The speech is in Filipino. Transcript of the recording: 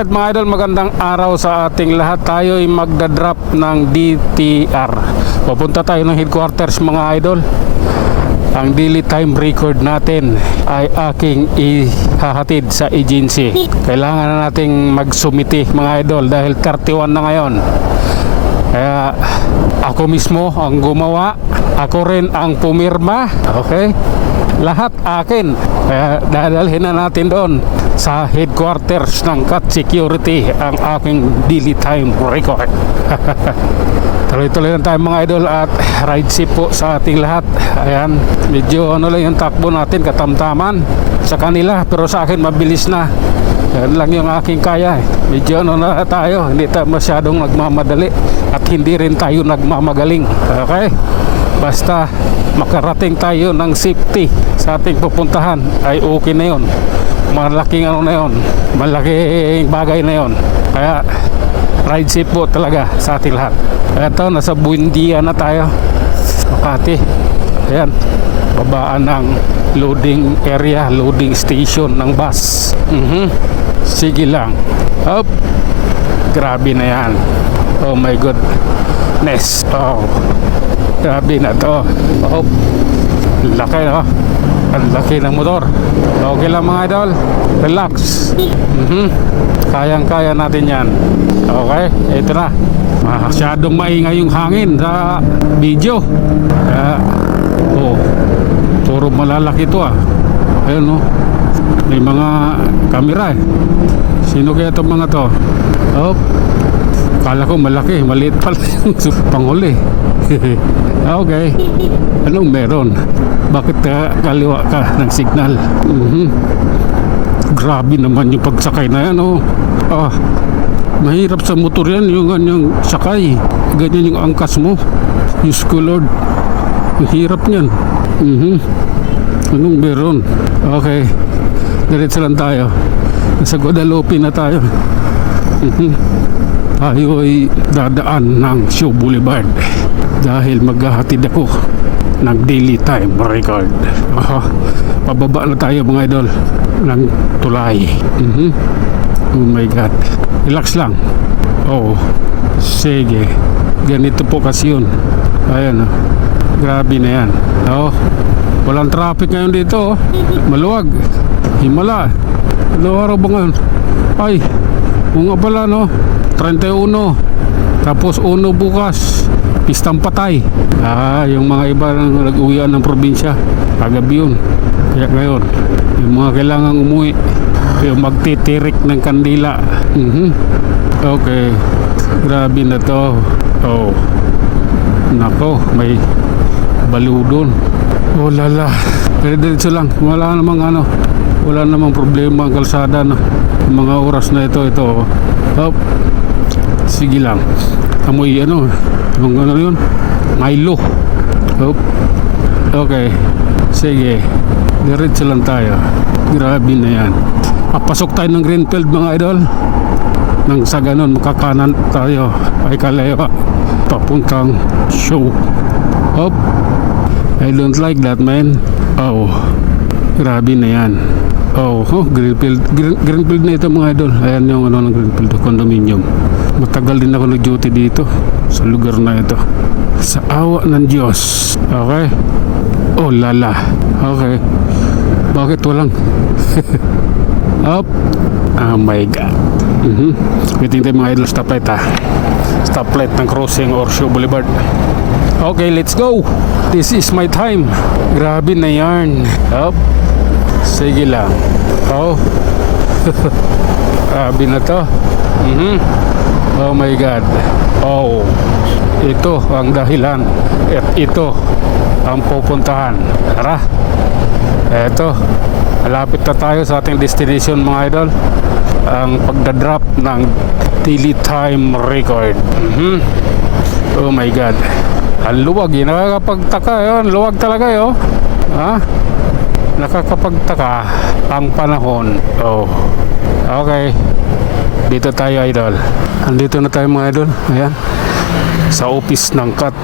Alright mga idol, magandang araw sa ating lahat. Tayo ay magdadrop ng DTR. Pupunta tayo ng headquarters mga idol. Ang daily time record natin ay aking ihahatid sa agency. Kailangan na nating magsumiti mga idol dahil 31 na ngayon. Kaya ako mismo ang gumawa, ako rin ang pumirma. Okay? Lahat akin. Kaya dadalhin na natin doon sa headquarters ng Cat Security ang aking daily time record. Tuloy-tuloy lang tayo mga idol at ride safe po sa ating lahat. Ayan, medyo ano lang yung takbo natin, katamtaman sa kanila, pero sa akin mabilis na. Yan lang yung aking kaya. Medyo ano na tayo, hindi tayo masyadong nagmamadali at hindi rin tayo nagmamagaling. Okay? Basta makarating tayo ng safety sa ating pupuntahan ay okay na yun. Malaking ano na yun, malaking bagay na yun. Kaya ride safe po talaga sa ating lahat. Ito, nasa Buendia na tayo, Makati. Ayan, babaan ng loading area, loading station ng bus. Sige lang. Up. Grabe na yan. Oh my goodness. Oh, grabe na to. Oh, laki no. Ang laki ng motor. Okay lang mga idol, relax. Kayang-kaya natin yan. Okay, ito na. Masyadong maingay yung hangin sa video. Oh, puro malalaki ito ah. Ayun no, may mga camera eh. Sino kaya itong mga to? Oh, kala ko malaki, maliit pala yung panghuli. Okay, anong meron? Bakit kaliwa ka ng signal? Grabe naman yung pagsakay na yan oh. Mahirap sa motor yan yung ganyang sakay. Ganyan yung angkas mo. Diyos ko Lord, mahirap yan. Anong meron? Okay, diretso lang tayo. Nasa Guadalupe na tayo. Tayo ay dadaan ng Show Boulevard dahil maghahatid ako ng daily time record. Pababa na tayo mga idol ng tulay. Oh my God, relax lang. Oh, sige, ganito po kasi yun. Ayan oh, grabe na yan. Oh, walang traffic ngayon dito oh. Maluwag, himala. Ano araw ba ngayon? Ay, mga pala no, 31. Tapos 1 bukas, pistang patay. Yung mga iba nang nag-uwian ng probinsya, kagabi yun. Kaya ngayon, yung mga kailangang umuwi, yung magtitirik ng kandila. Okay, grabe na to. Oh, nako, may baliw doon. Oh lala, diretso lang. Wala namang ano, wala namang problema ang kalsada no. Mga oras na ito. Oh, sige lang. Amoy ano, yung ano yun, Milo. Oh, okay, sige, diretso lang tayo. Grabe na yan. Papasok tayo ng Greenfield mga idol. Nang sa ganun makakanan tayo ay kalayo papuntang show. Oh, I don't like that man. Oh, grabe na yan. Oh, Greenfield na ito mga idol. Ayan yung ano ng Greenfield condominium. Matagal din ako nag-duty dito sa lugar na ito. Sa awa ng Diyos. Okay. Oh lala. Okay. Bakit walang up? Oh my God. Waiting tayo mga idol, stoplight ha. Stoplight ng crossing or Show Boulevard. Okay, let's go. This is my time. Grabe na yarn. Up. Sige lang. Oh. Grabe na to. Oh my God. Oh, ito ang dahilan at ito ang pupuntahan. Tara. Eto, malapit na tayo sa ating destination mga idol. Ang pagdadrop ng daily time record. Oh my God, ang luwag yun. Nakakapagtaka yun. Luwag talaga yun. Nakakapagtaka ang panahon. Oh, okay. Dito tayo idol. Andito na tayo mga idol. Ayan, sa office ng Cat